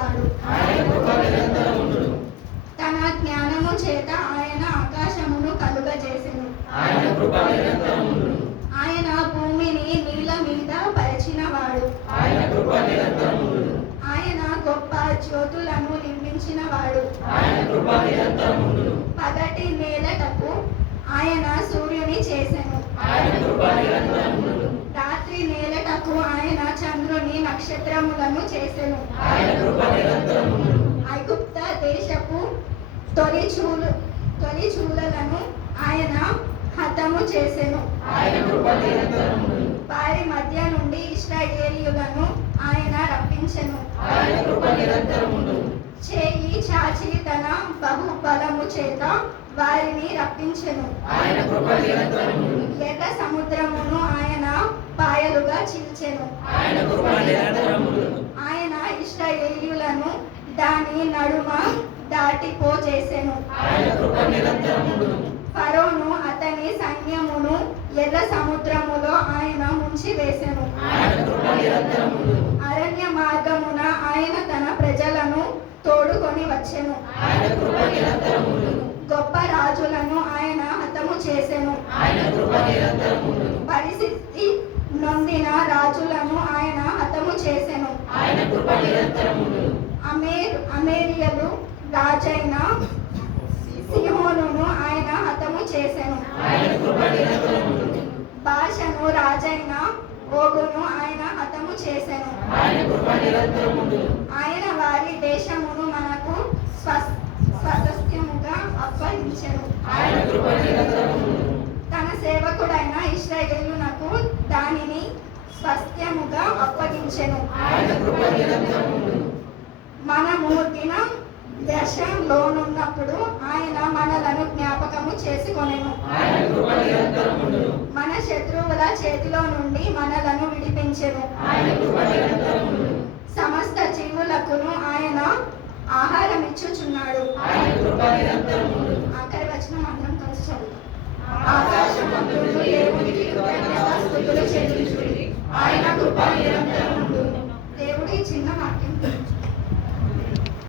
వాడు. తన జ్ఞానము చేత ఆయన ఆకాశమును కలుగజేసెను. ఆయన భూమిని నీళ్ళ మీద పరిచినవాడు. ఆయన గొప్ప జ్యోతులను నిర్మించినవాడు. పగటి నేలటకు ఆయన సూర్యుని చేసెను. రాత్రి నేలటకు ఆయన చంద్రుని నక్షత్రములను చేసెను. ఐగుప్త దేశపు తొలి చూలలను ఆయన హతము చేసెను. వారి మధ్య నుండి ఇశ్రాయేలీయులను ఆయన రప్పించెను. చేయి చాచి తన బహుబలము చేత వారిని రప్పించెను. ఎర్ర సముద్రమును ఆయన పాయలుగా చీల్చెను. ఆయన ఇశ్రాయేలీయులను దాని నడుమ దాటిపోజేసెను. ఫరోను అతని సైన్యమును ఎర్ర సముద్రములో ఆయన ముంచివేసెను. అరణ్య మార్గమున ఆయన తన ప్రజలను తోడుకొని వచ్చెను. గొప్ప రాజులను ఆయన హతము చేసెను. పరిస్థితి నొందిన రాజులను ఆయన హతము చేసెను. అమేరియలు రాజైన సిహోనును ఆయన హతము చేసెను. బాషను రాజైన ఓగును ఆయన హతము చేసెను. ఆయన వారి దేశమును మనకు స్వాస్థ్యముగా అప్పగించెను. తన సేవకుడైన ఇశ్రాయేలునకు దానిని స్వాస్థ్యముగా అప్పగించెను. మనము దినం దశలోనున్నప్పుడు ఆయన మనలను జ్ఞాపకము చేసుకొనెను. మన శత్రువుల చేతిలో నుండి మనలను విడిపించెను. సమస్త జీవులకును ఆయన ఆహారం ఇచ్చుచున్నాడు. ఆఖరి వచనం అందరం కలిసి చదువుతాం. ఆకాశమందుండు దేవునికి కృతజ్ఞతాస్తుతులు చెల్లించుడి. ఆయన కృప నిరంతరం ఉండును. దేవుడి చిన్న వాక్యం